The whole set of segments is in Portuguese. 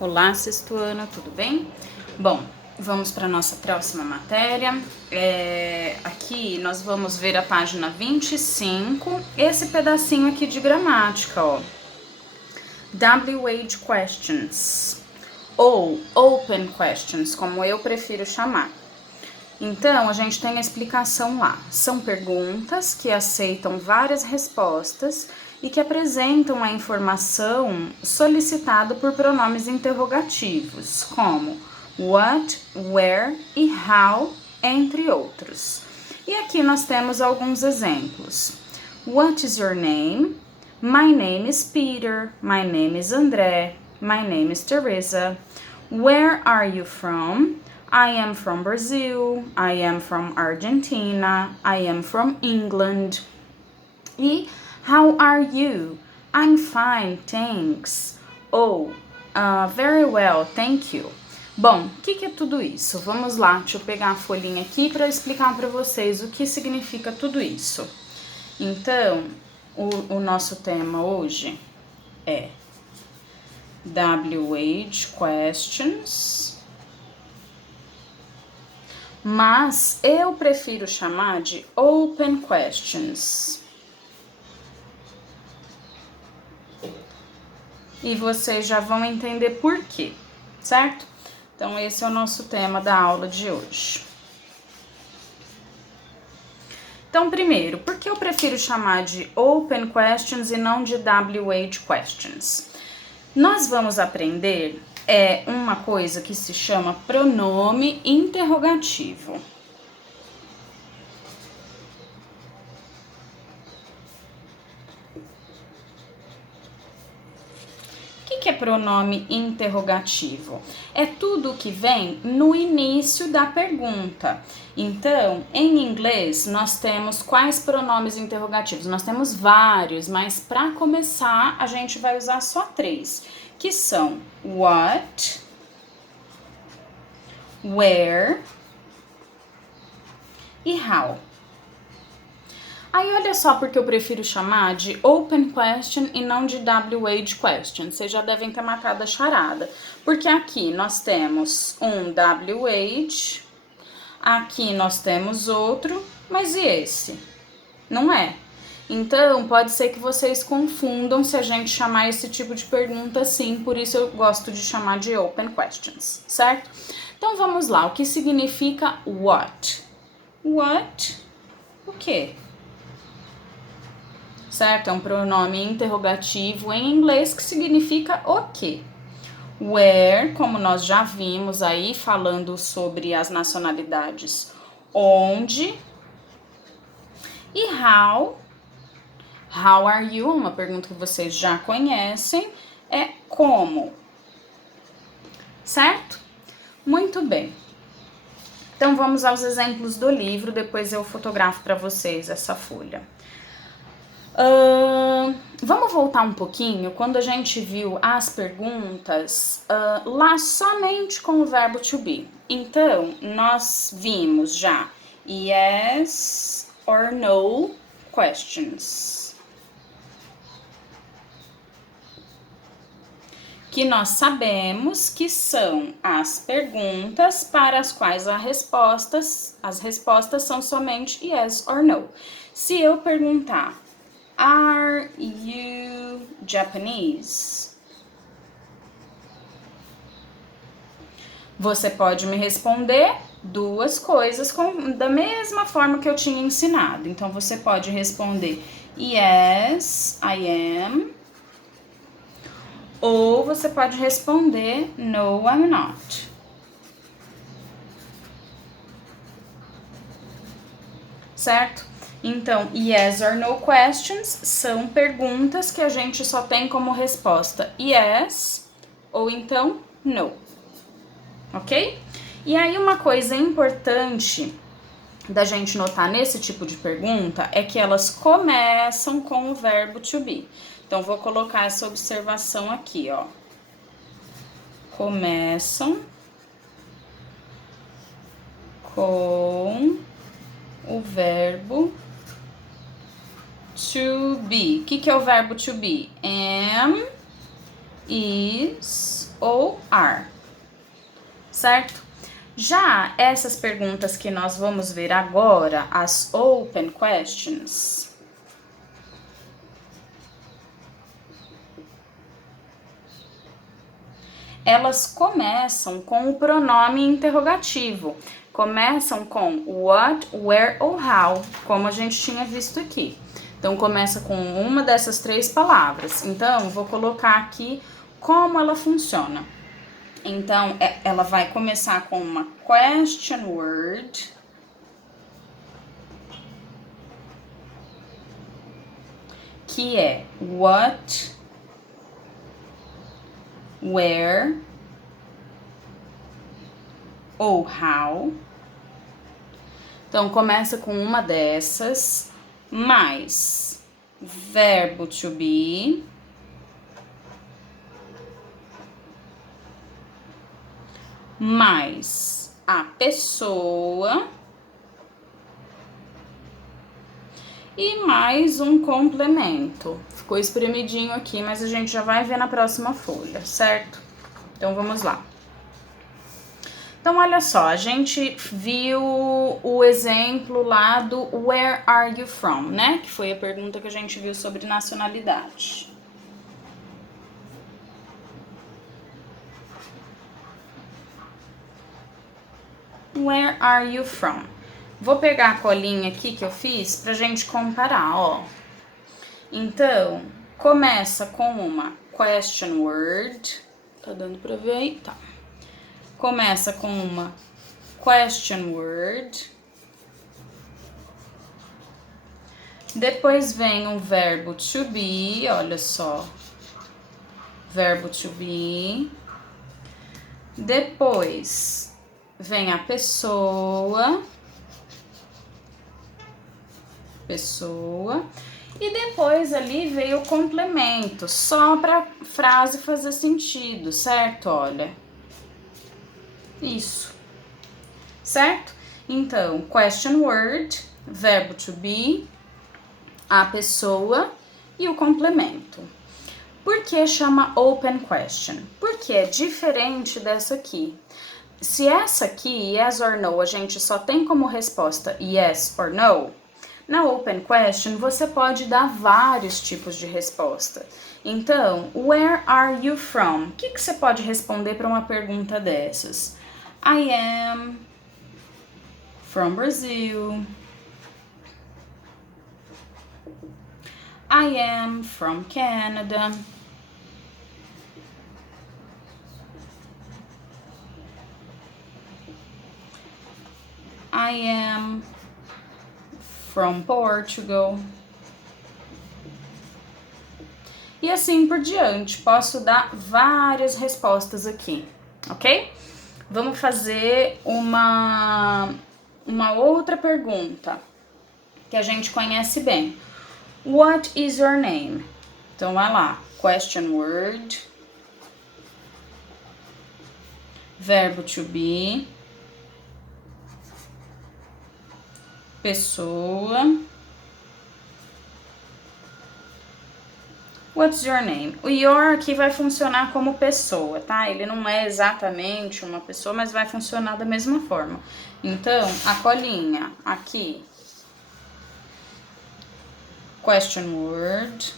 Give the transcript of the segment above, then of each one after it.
Olá, sexto ano, tudo bem? Bom, vamos para a nossa próxima matéria. Aqui nós vamos ver a página 25, esse pedacinho aqui de gramática, ó. WH questions, ou open questions, como eu prefiro chamar. Então, a gente tem a explicação lá. São perguntas que aceitam várias respostas e que apresentam a informação solicitada por pronomes interrogativos, como what, where e how, entre outros. E aqui nós temos alguns exemplos. What is your name? My name is Peter. My name is André. My name is Teresa. Where are you from? I am from Brazil, I am from Argentina, I am from England. E how are you? I'm fine, thanks. Oh, very well, thank you. Bom, o que é tudo isso? Vamos lá, deixa eu pegar a folhinha aqui para explicar para vocês o que significa tudo isso. Então, o nosso tema hoje é WH questions, mas eu prefiro chamar de open questions. E vocês já vão entender por quê, certo? Então, esse é o nosso tema da aula de hoje. Então, primeiro, por que eu prefiro chamar de open questions e não de WH questions? Nós vamos aprender uma coisa que se chama pronome interrogativo. O que é pronome interrogativo? É tudo que vem no início da pergunta. Então, em inglês, nós temos quais pronomes interrogativos? Nós temos vários, mas para começar, a gente vai usar só 3, que são what, where e how. Aí, olha só porque eu prefiro chamar de open question e não de WH question. Vocês já devem ter matado a charada. Porque aqui nós temos um WH, aqui nós temos outro, mas e esse? Não é? Então, pode ser que vocês confundam se a gente chamar esse tipo de pergunta assim, por isso eu gosto de chamar de open questions, certo? Então, vamos lá. O que significa what? What? O quê? Certo? É um pronome interrogativo em inglês que significa o quê? Where, como nós já vimos aí falando sobre as nacionalidades, onde? E how are you? Uma pergunta que vocês já conhecem, é como. Certo? Muito bem. Então vamos aos exemplos do livro, depois eu fotografo para vocês essa folha. Vamos voltar um pouquinho, quando a gente viu as perguntas lá somente com o verbo to be. Então, nós vimos já yes or no questions, que nós sabemos que são as perguntas para as quais as respostas são somente yes or no. Se eu perguntar are you Japanese? Você pode me responder duas coisas da mesma forma que eu tinha ensinado. Então, você pode responder yes, I am. Ou você pode responder no, I'm not. Certo? Então, yes or no questions são perguntas que a gente só tem como resposta yes ou então no, ok? E aí uma coisa importante da gente notar nesse tipo de pergunta é que elas começam com o verbo to be. Então, vou colocar essa observação aqui, ó. Começam com o verbo to be. O que é o verbo to be? Am, is ou are, certo? Já essas perguntas que nós vamos ver agora, as open questions, elas começam com o pronome interrogativo. Começam com what, where ou how, como a gente tinha visto aqui. Então, começa com uma dessas três palavras. Então, vou colocar aqui como ela funciona. Então, ela vai começar com uma question word, que é what, where ou how. Então, começa com uma dessas, mais verbo to be, mais a pessoa e mais um complemento. Ficou espremidinho aqui, mas a gente já vai ver na próxima folha, certo? Então, vamos lá. Então, olha só, a gente viu o exemplo lá do Where are you from, né? Que foi a pergunta que a gente viu sobre nacionalidade. Where are you from? Vou pegar a colinha aqui que eu fiz pra gente comparar, ó. Então, começa com uma question word. Tá dando pra ver aí? Tá. Começa com uma question word. Depois vem um verbo to be, olha só. Verbo to be. Depois vem a pessoa. E depois ali veio o complemento, só para a frase fazer sentido, certo? Olha, isso, certo? Então, question word, verbo to be, a pessoa e o complemento. Por que chama open question? Porque é diferente dessa aqui. Se essa aqui, yes or no, a gente só tem como resposta yes or no, na open question, você pode dar vários tipos de resposta. Então, where are you from? O que você pode responder para uma pergunta dessas? I am from Brazil. I am from Canada. I am from Portugal. E assim por diante, posso dar várias respostas aqui, ok? Vamos fazer uma outra pergunta que a gente conhece bem. What is your name? Então, vai lá. Question word. Verbo to be. Pessoa. What's your name? O your aqui vai funcionar como pessoa, tá? Ele não é exatamente uma pessoa, mas vai funcionar da mesma forma. Então, a colinha aqui. Question word.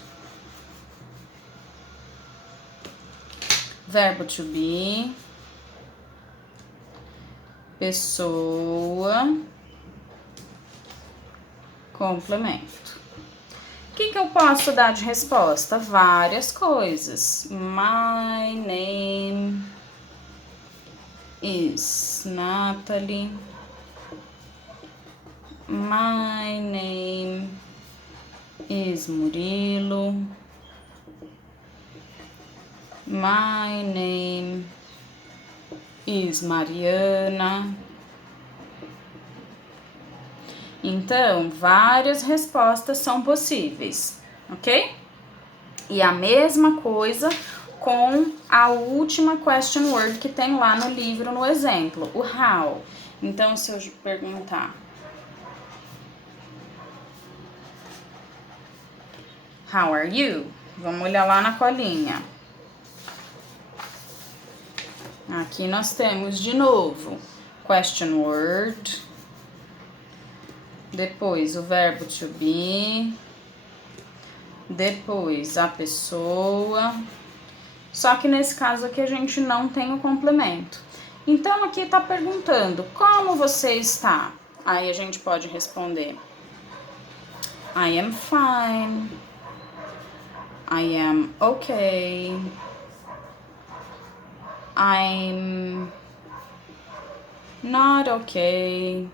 Verbo to be. Pessoa. Complemento. O que eu posso dar de resposta? Várias coisas. My name is Natalie. My name is Murilo. My name is Mariana. Então, várias respostas são possíveis, ok? E a mesma coisa com a última question word que tem lá no livro, no exemplo, o how. Então, se eu perguntar how are you? Vamos olhar lá na colinha. Aqui nós temos de novo question word, depois o verbo to be, depois a pessoa, só que nesse caso aqui a gente não tem o complemento. Então aqui tá perguntando como você está? Aí a gente pode responder I am fine, I am okay, I'm not okay.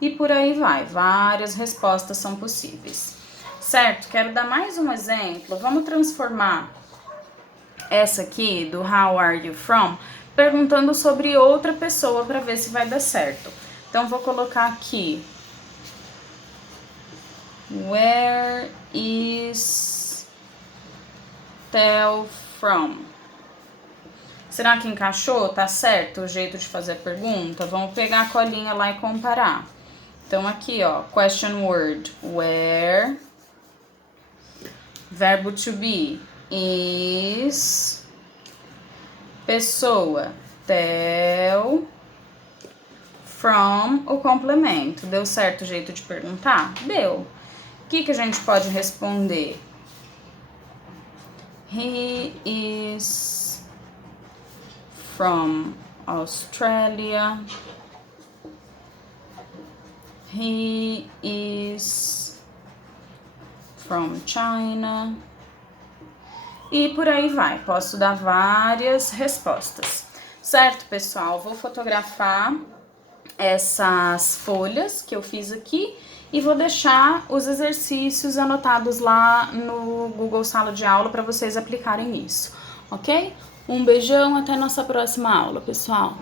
E por aí vai, várias respostas são possíveis. Certo? Quero dar mais um exemplo. Vamos transformar essa aqui do How are you from perguntando sobre outra pessoa para ver se vai dar certo. Então vou colocar aqui Where is Tel from? Será que encaixou? Tá certo o jeito de fazer a pergunta? Vamos pegar a colinha lá e comparar. Então aqui, ó, question word, where, verbo to be, is, pessoa, tell, from, o complemento. Deu certo o jeito de perguntar? Deu. O que a gente pode responder? He is from Australia. He is from China. E por aí vai. Posso dar várias respostas. Certo, pessoal? Vou fotografar essas folhas que eu fiz aqui e vou deixar os exercícios anotados lá no Google Sala de Aula para vocês aplicarem isso, ok? Um beijão, até nossa próxima aula, pessoal!